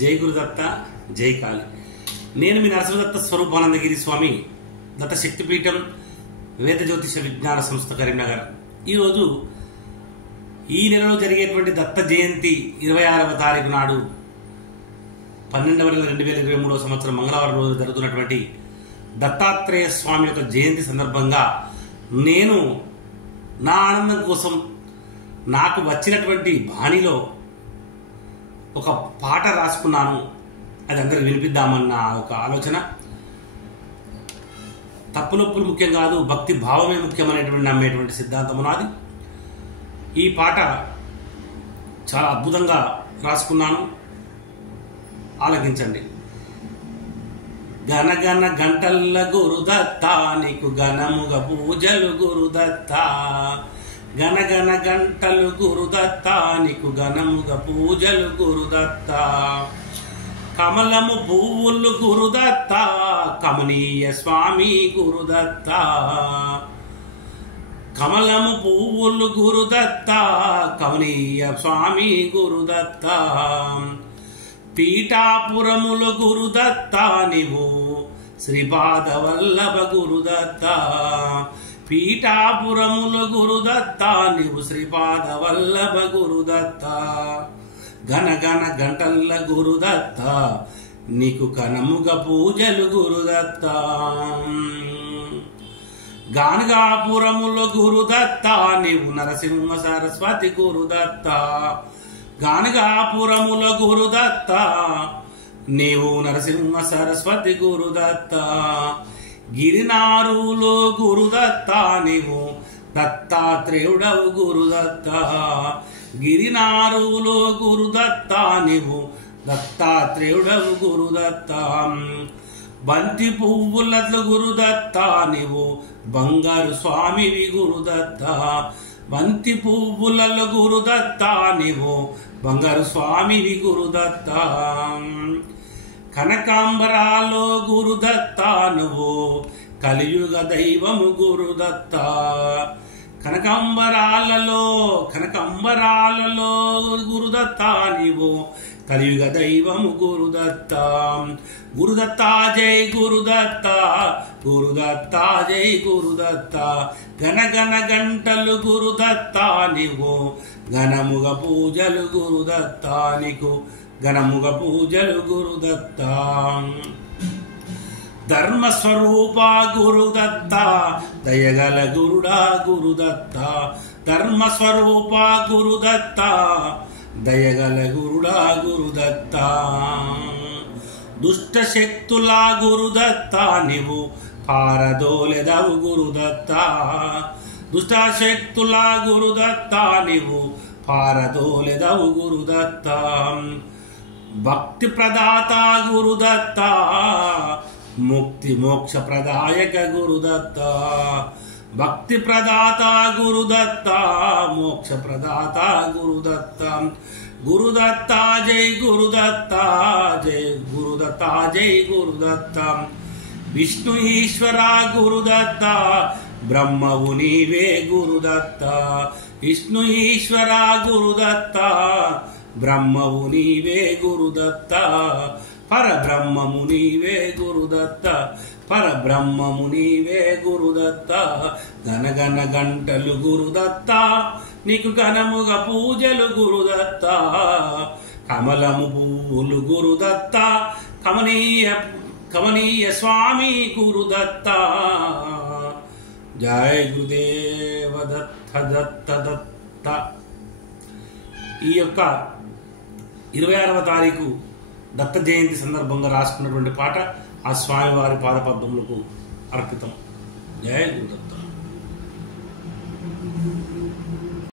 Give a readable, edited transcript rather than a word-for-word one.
జై గురుదత్త, జై కాళి. నేను మీ నరసింహదత్త స్వరూపానందగిరి స్వామి, దత్త శక్తిపీఠం వేద జ్యోతిష విజ్ఞాన సంస్థ కరీంనగర్. ఈరోజు ఈ నెలలో జరిగేటువంటి దత్త జయంతి 26వ తారీఖు నాడు 12వ నెల 2023వ సంవత్సరం మంగళవారం రోజు జరుగుతున్నటువంటి దత్తాత్రేయ స్వామి యొక్క జయంతి సందర్భంగా నేను నా ఆనందం కోసం నాకు వచ్చినటువంటి బాణిలో ఒక పాట రాసుకున్నాను. అది అందరికి వినిపిద్దామన్న ఒక ఆలోచన. తప్పునొప్పులు ముఖ్యం కాదు, భక్తి భావమే ముఖ్యమైనటువంటి నమ్మేటువంటి సిద్ధాంతం నాది. ఈ పాట చాలా అద్భుతంగా రాసుకున్నాను, ఆలకించండి. గనగన గంటల్ల గురుదత్త, నీకు ఘనముగా పూజలు గురుదత్త. గనగన గంటలు గురుదత్త, నీకు ఘనముగా పూజలు గురుదత్త. కమలము పువ్వులు గురుదత్త, కమనీయ స్వామి గురుదత్త. కమలము పువ్వులు గురుదత్త, కమనీయ స్వామి గురుదత్త. పీఠాపురములు గురుదత్త, నీవు శ్రీపాద వల్లభ గురుదత్త. పీఠాపురములు గురుదత్త, నీవు శ్రీపాద వల్లభ గురుదత్త. గనగన గంటల్ల గురుదత్త, నీకు కనముగ పూజలు గురుదత్త. గానగాపురములు గురుదత్త, నీవు నరసింహ సరస్వతి గురుదత్త. గానగాపురముల గురుదత్త, నీవు నరసింహ సరస్వతి గురుదత్త. గిరినారులో గురుదత్త, నీవు దత్తాత్రేయుడవు గురుదత్త. గిరినారులో గురుదత్త, నీవు దత్తాత్రేయుడవు గురుదత్త. బంతి పువ్వులతో గురుదత్త, నీవు బంగారు స్వామివి గురుదత్త. బంతి పువ్వులలో గురుదత్త, నీవు బంగారు స్వామివి గురుదత్త. కనకాంబరాలో గురుదత్త, నువ్వు కలియుగ దైవము గురుదత్త. కనకాంబరాలలో గురుదత్త, నీవు కలియుగ దైవము గురుదత్త. గురుదత్త జై గురుదత్త, గురుదత్త జై గురుదత్త. గనగన గంటలు గురుదత్త, నీవు ఘనముగ పూజలు గురుదత్త. నీకు ఘనముగ పూజలు గురుదత్త. ధర్మస్వరూప గురుదత్త, దయగల గురుడా గురుదత్త. ధర్మస్వరూప గురుదత్త, దయగల గురుడా గురుదత్త. దుష్ట శక్తుల గురుదత్త, నీవు పారదోలెదవు గురుదత్త. దుష్ట శక్తుల గురుదత్త, నీవు పారదోలెదవు గురుదత్త. భక్తి ప్రదాత గురుదత్త, ముక్తి మోక్ష ప్రదాయక గురుదత్త. భక్తి ప్రదాత గురుదత్త, మోక్ష ప్రదాత గురుదత్త. గురుదత్త జై గురుదత్త, జై గురుదత్త జై గురుదత్త. విష్ణు ఈశ్వర గురుదత్త, బ్రహ్మవు నీవే గురుదత్త. విష్ణు ఈశ్వర గురుదత్త, బ్రహ్మవు నీవే గురుదత్త. పరబ్రహ్మము నీవే గురుదత్త, పరబ్రహ్మము నీవే గురుదత్త. గనగన గంటలు గురుదత్త, నీకు ఘనముగా పూజలు గురుదత్త. కమలము పువ్వులు గురుదత్త, కమనీయ స్వామి గురుదత్త. జయ గురుదేవ దత్త దత్త దత్త. ఈ యొక్క 26వ తారీఖు దత్త జయంతి సందర్భంగా రాసుకున్నటువంటి పాట ఆ స్వామివారి పాదపద్మములకు అర్పితం. జయ గురుదత్త.